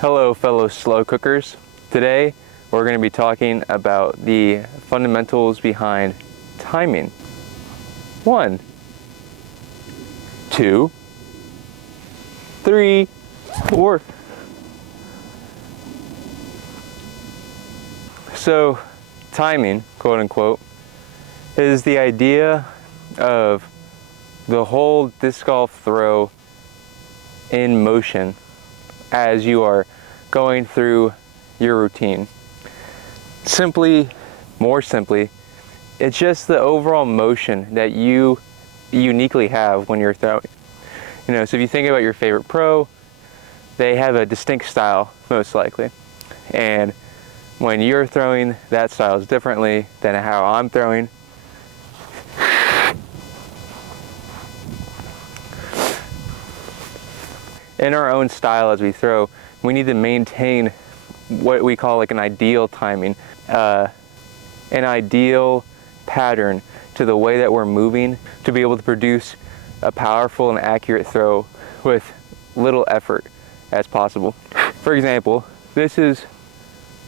Hello fellow slow cookers. Today we're going to be talking about the fundamentals behind timing. 1, 2, 3, 4. So timing, quote unquote, is the idea of the whole disc golf throw in motion as you are going through your routine. More simply, it's just the overall motion that you uniquely have when you're throwing. So if you think about your favorite pro, they have a distinct style, most likely. And when you're throwing, that style is differently than how I'm throwing. In our own style as we throw, we need to maintain what we call like an ideal timing, an ideal pattern to the way that we're moving to be able to produce a powerful and accurate throw with little effort as possible. For example, this is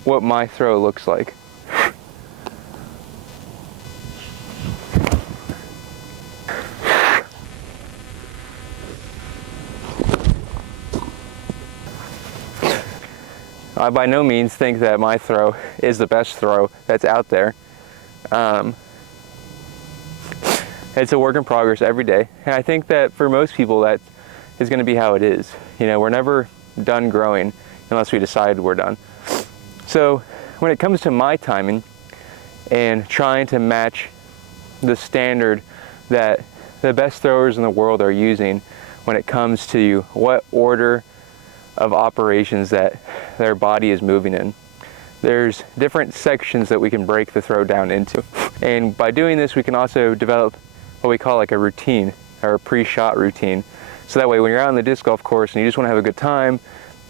what my throw looks like. I by no means think that my throw is the best throw that's out there. It's a work in progress every day, and I think that for most people that is going to be how it is. We're never done growing unless we decide we're done. So when it comes to my timing and trying to match the standard that the best throwers in the world are using when it comes to what order of operations that their body is moving in, there's different sections that we can break the throw down into. And by doing this, we can also develop what we call like a routine or a pre-shot routine. So that way when you're out on the disc golf course and you just want to have a good time,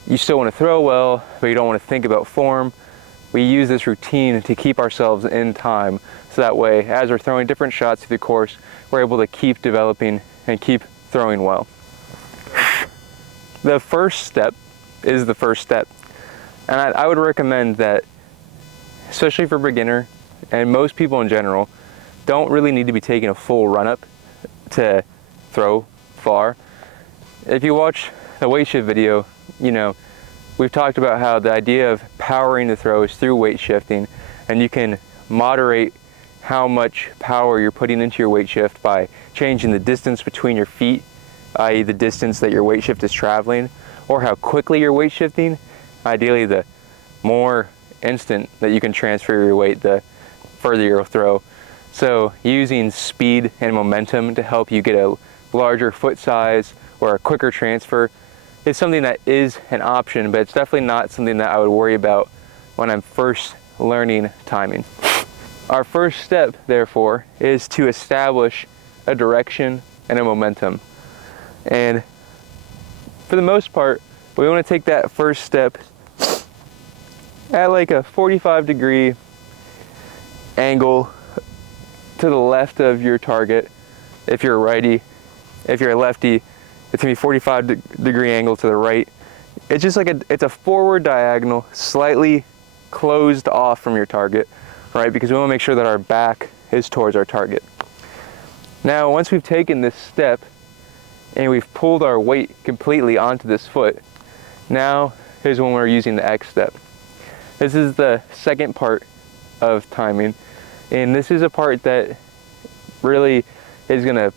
you still want to throw well, but you don't want to think about form, we use this routine to keep ourselves in time. So that way, as we're throwing different shots through the course, we're able to keep developing and keep throwing well. The first step is the first step. And I would recommend that, especially for beginner and most people in general, don't really need to be taking a full run-up to throw far. If you watch the weight shift video, we've talked about how the idea of powering the throw is through weight shifting, and you can moderate how much power you're putting into your weight shift by changing the distance between your feet, i.e. the distance that your weight shift is traveling, or how quickly you're weight shifting. Ideally, the more instant that you can transfer your weight, the further you'll throw. So using speed and momentum to help you get a larger foot size or a quicker transfer is something that is an option, but it's definitely not something that I would worry about when I'm first learning timing. Our first step, therefore, is to establish a direction and a momentum. And for the most part, we want to take that first step at like a 45-degree angle to the left of your target. If you're a righty, if you're a lefty, it's gonna be 45-degree angle to the right. It's just like it's a forward diagonal, slightly closed off from your target, right? Because we want to make sure that our back is towards our target. Now, once we've taken this step and we've pulled our weight completely onto this foot, now here's when we're using the X step. This is the second part of timing, and this is a part that really is going to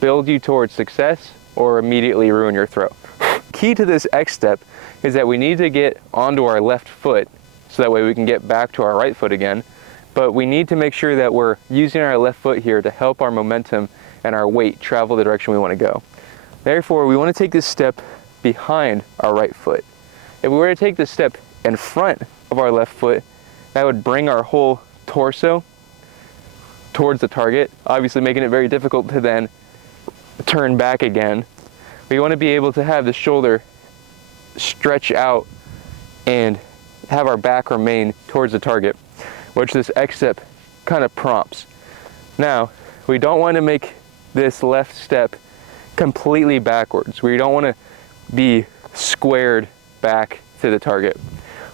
build you towards success or immediately ruin your throw. Key to this X step is that we need to get onto our left foot so that way we can get back to our right foot again, but we need to make sure that we're using our left foot here to help our momentum and our weight travel the direction we want to go. Therefore, we want to take this step behind our right foot. If we were to take this step in front of our left foot, that would bring our whole torso towards the target, obviously making it very difficult to then turn back again. We want to be able to have the shoulder stretch out and have our back remain towards the target, which this X step kind of prompts. Now, we don't want to make this left step completely backwards. We don't want to be squared back to the target.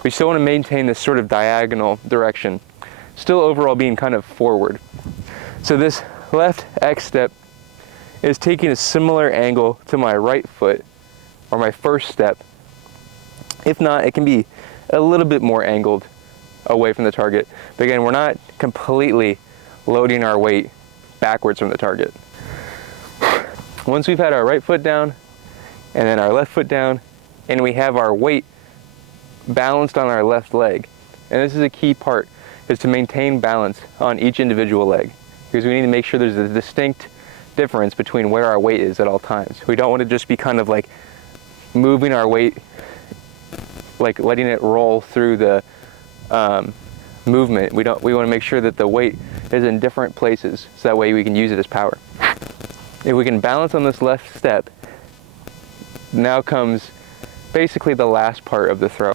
We still want to maintain this sort of diagonal direction, still overall being kind of forward. So this left X step is taking a similar angle to my right foot, or my first step. If not, it can be a little bit more angled away from the target. But again, we're not completely loading our weight backwards from the target. Once we've had our right foot down, and then our left foot down, and we have our weight balanced on our left leg, and this is a key part, is to maintain balance on each individual leg, because we need to make sure there's a distinct difference between where our weight is at all times. We don't want to just be kind of like moving our weight, like letting it roll through the movement. We want to make sure that the weight is in different places, so that way we can use it as power. If we can balance on this left step, now comes basically the last part of the throw.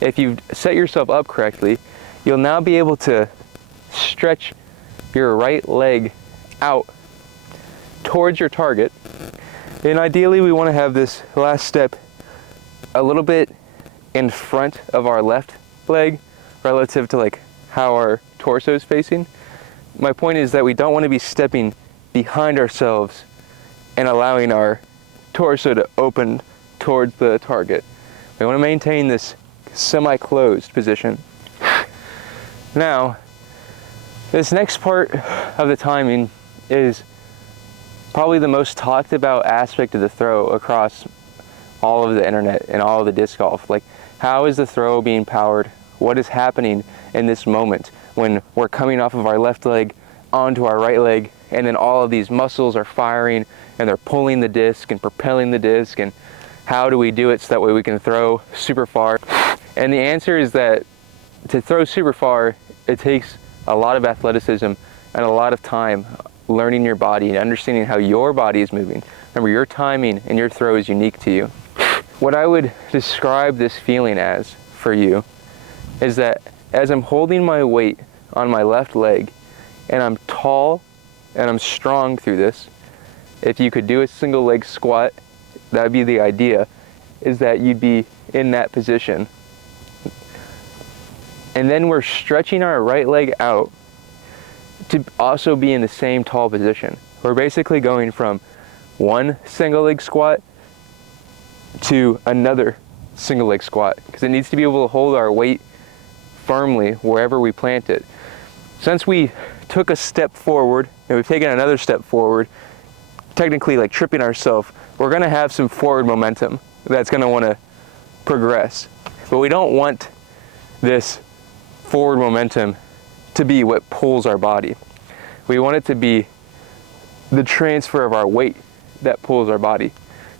If you've set yourself up correctly, you'll now be able to stretch your right leg out towards your target. And ideally we want to have this last step a little bit in front of our left leg relative to like how our torso is facing. My point is that we don't want to be stepping behind ourselves and allowing our torso to open towards the target. We want to maintain this semi-closed position. Now, this next part of the timing is probably the most talked about aspect of the throw across all of the internet and all of the disc golf. Like, how is the throw being powered? What is happening in this moment when we're coming off of our left leg onto our right leg, and then all of these muscles are firing and they're pulling the disc and propelling the disc, and how do we do it so that way we can throw super far? And the answer is that to throw super far, it takes a lot of athleticism and a lot of time learning your body and understanding how your body is moving. Remember, your timing and your throw is unique to you. What I would describe this feeling as for you is that as I'm holding my weight on my left leg and I'm tall and I'm strong through this, if you could do a single leg squat, that would be the idea, is that you'd be in that position. And then we're stretching our right leg out to also be in the same tall position. We're basically going from one single leg squat to another single leg squat, because it needs to be able to hold our weight firmly wherever we plant it. Since we took a step forward and we've taken another step forward, technically like tripping ourselves, we're going to have some forward momentum that's going to want to progress. But we don't want this forward momentum to be what pulls our body. We want it to be the transfer of our weight that pulls our body.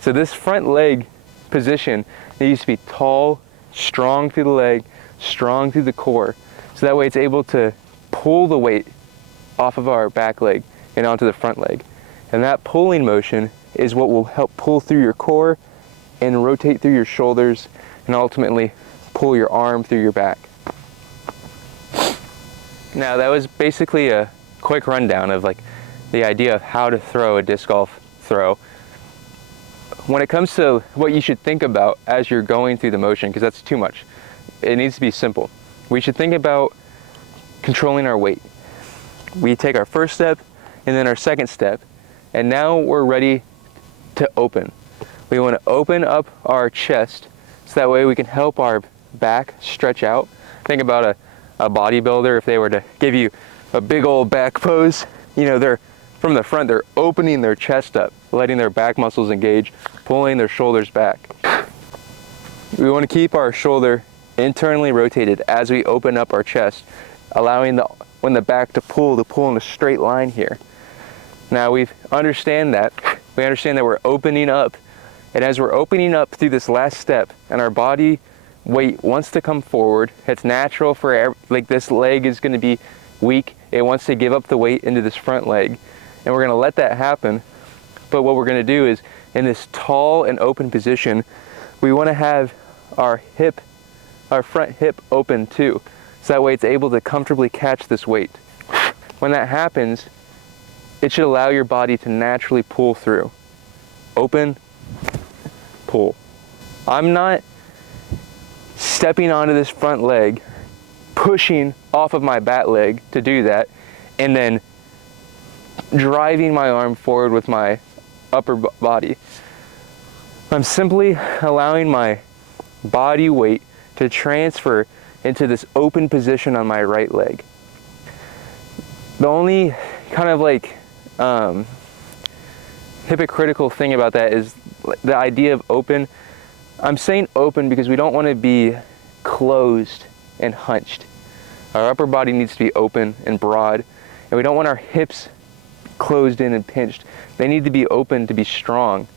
So this front leg position needs to be tall, strong through the leg, strong through the core, so that way it's able to pull the weight off of our back leg and onto the front leg. And that pulling motion is what will help pull through your core and rotate through your shoulders and ultimately pull your arm through your back. Now, that was basically a quick rundown of like the idea of how to throw a disc golf throw. When it comes to what you should think about as you're going through the motion, because that's too much, it needs to be simple. We should think about controlling our weight. We take our first step and then our second step, and now we're ready to open. We want to open up our chest so that way we can help our back stretch out. Think about a bodybuilder. If they were to give you a big old back pose, you know, they're from the front, they're opening their chest up, letting their back muscles engage, pulling their shoulders back. We want to keep our shoulder internally rotated as we open up our chest, allowing the back to pull in a straight line here. Now we understand that we're opening up, and as we're opening up through this last step and our body weight wants to come forward, it's natural for like this leg is going to be weak, it wants to give up the weight into this front leg, and we're going to let that happen. But what we're going to do is, in this tall and open position, we want to have our front hip open too, so that way it's able to comfortably catch this weight. When that happens, it should allow your body to naturally pull through. Open, pull. I'm not stepping onto this front leg, pushing off of my back leg to do that, and then driving my arm forward with my upper body. I'm simply allowing my body weight to transfer into this open position on my right leg. The only kind of like hypocritical thing about that is the idea of open. I'm saying open because we don't want to be closed and hunched. Our upper body needs to be open and broad, and we don't want our hips closed in and pinched. They need to be open to be strong.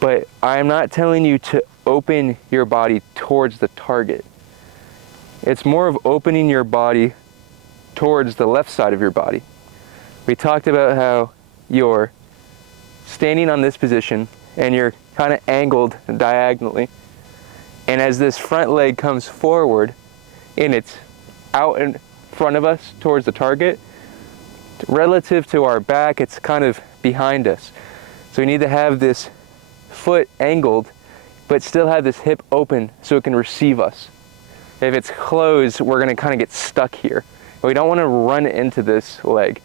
But I'm not telling you to open your body towards the target. It's more of opening your body towards the left side of your body. We talked about how you're standing on this position and you're kind of angled diagonally. And as this front leg comes forward and it's out in front of us towards the target, relative to our back, it's kind of behind us. So we need to have this foot angled, but still have this hip open so it can receive us. If it's closed, we're gonna kind of get stuck here. We don't want to run into this leg.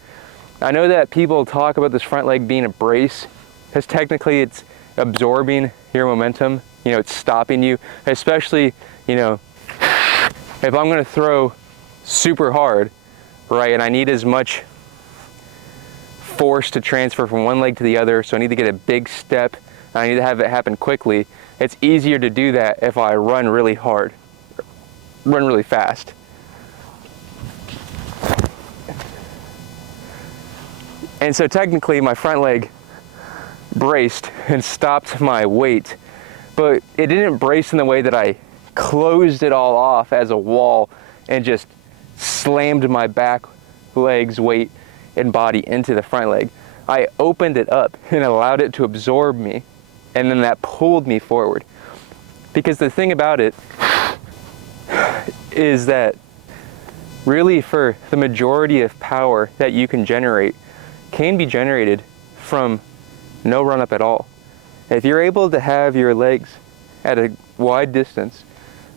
I know that people talk about this front leg being a brace, because technically it's absorbing your momentum. You know, it's stopping you, especially, you know, if I'm gonna throw super hard, right, and I need as much force to transfer from one leg to the other, so I need to get a big step, and I need to have it happen quickly. It's easier to do that if I run really hard, run really fast. And so technically my front leg braced and stopped my weight, but it didn't brace in the way that I closed it all off as a wall and just slammed my back leg's weight and body into the front leg. I opened it up and allowed it to absorb me, and then that pulled me forward. Because the thing about it is that really for the majority of power that you can generate can be generated from no run up at all. If you're able to have your legs at a wide distance,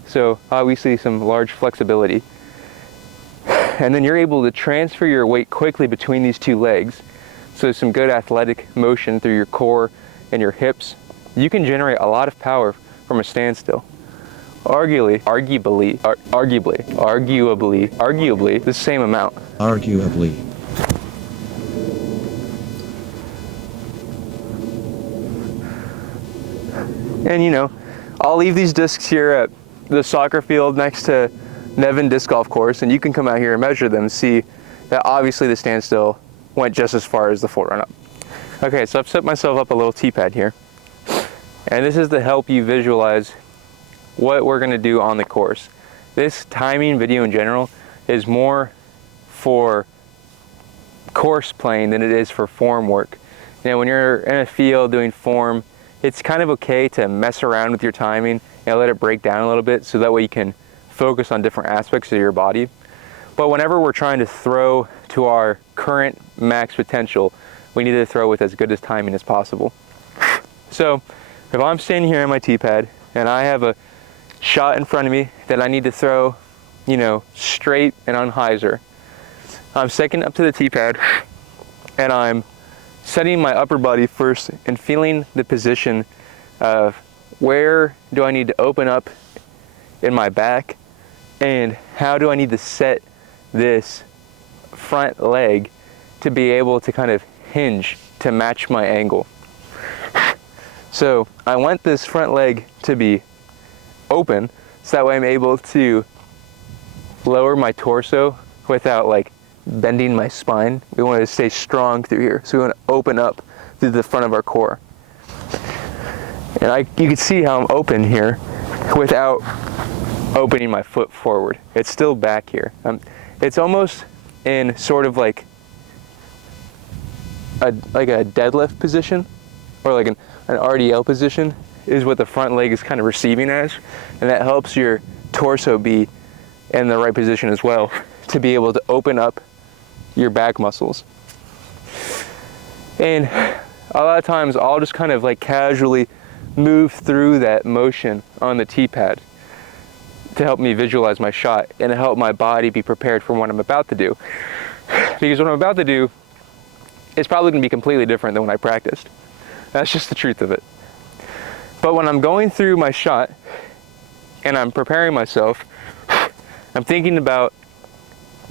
so obviously some large flexibility, and then you're able to transfer your weight quickly between these two legs, so some good athletic motion through your core and your hips, you can generate a lot of power from a standstill. Arguably, the same amount. Arguably. And you know, I'll leave these discs here at the soccer field next to Nevin Disc Golf Course, and you can come out here and measure them and see that obviously the standstill went just as far as the full run up. Okay, so I've set myself up a little tee pad here, and this is to help you visualize what we're gonna do on the course. This timing video in general is more for course playing than it is for form work. You know, when you're in a field doing form, it's kind of okay to mess around with your timing and let it break down a little bit so that way you can focus on different aspects of your body. But whenever we're trying to throw to our current max potential, we need to throw with as good as timing as possible. So if I'm standing here on my tee pad and I have a shot in front of me that I need to throw, you know, straight and on hyzer, I'm stepping up to the tee pad and I'm setting my upper body first and feeling the position of where do I need to open up in my back and how do I need to set this front leg to be able to kind of hinge to match my angle. So I want this front leg to be open so that way I'm able to lower my torso without like bending my spine. We want to stay strong through here, so we want to open up through the front of our core. And you can see how I'm open here without opening my foot forward. It's still back here. It's almost in sort of like a deadlift position, or like an RDL position is what the front leg is kind of receiving as, and that helps your torso be in the right position as well to be able to open up your back muscles. And a lot of times I'll just kind of like casually move through that motion on the tee pad. to help me visualize my shot and to help my body be prepared for what I'm about to do. Because what I'm about to do is probably going to be completely different than when I practiced. That's just the truth of it. But when I'm going through my shot and I'm preparing myself, I'm thinking about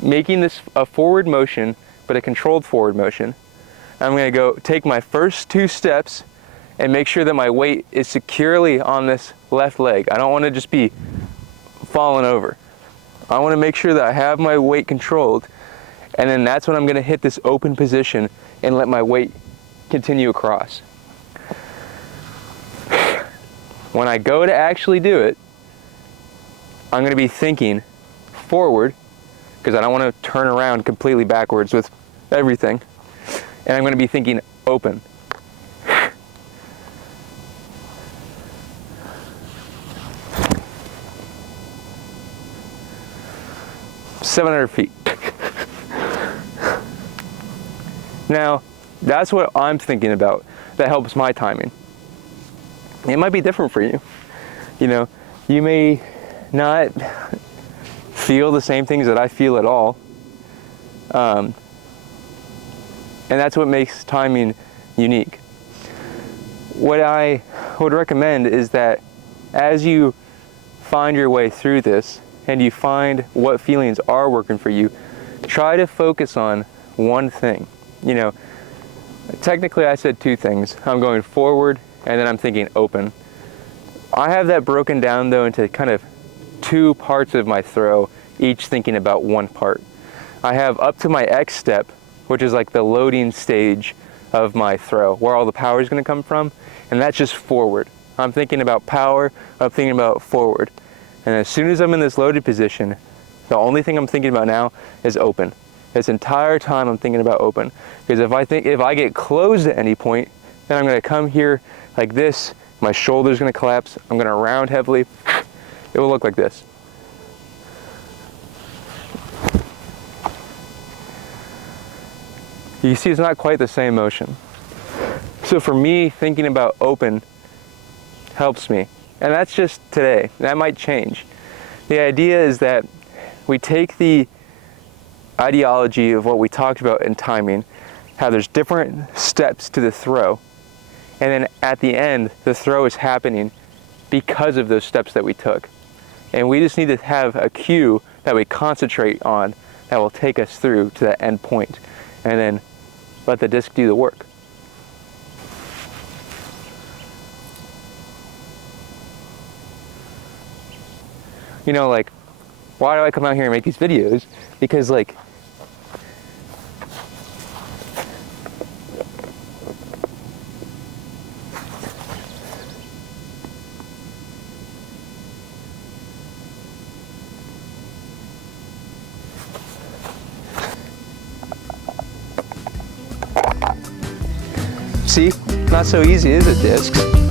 making this a forward motion, but a controlled forward motion. I'm going to go take my first 2 steps and make sure that my weight is securely on this left leg. I don't want to just be falling over. I want to make sure that I have my weight controlled, and then that's when I'm going to hit this open position and let my weight continue across. When I go to actually do it, I'm going to be thinking forward, because I don't want to turn around completely backwards with everything. And I'm going to be thinking open. "700 feet. Now, that's what I'm thinking about. That helps my timing. It might be different for you. You know, you may not feel the same things that I feel at all. And that's what makes timing unique. What I would recommend is that as you find your way through this and you find what feelings are working for you, try to focus on one thing. You know, technically I said 2 things. I'm going forward and then I'm thinking open. I have that broken down though into kind of 2 parts of my throw, each thinking about one part. I have up to my X step, which is like the loading stage of my throw, where all the power is going to come from, and that's just forward. I'm thinking about power, I'm thinking about forward. And as soon as I'm in this loaded position, the only thing I'm thinking about now is open. This entire time I'm thinking about open. Because if I get closed at any point, then I'm going to come here like this, my shoulder's going to collapse, I'm going to round heavily, it will look like this. You see, it's not quite the same motion. So for me, thinking about open helps me. And that's just today. That might change. The idea is that we take the ideology of what we talked about in timing, how there's different steps to the throw, and then at the end, the throw is happening because of those steps that we took. And we just need to have a cue that we concentrate on that will take us through to that end point, and then let the disc do the work. You know, like, why do I come out here and make these videos? Because, like, see, not so easy, is it, discs?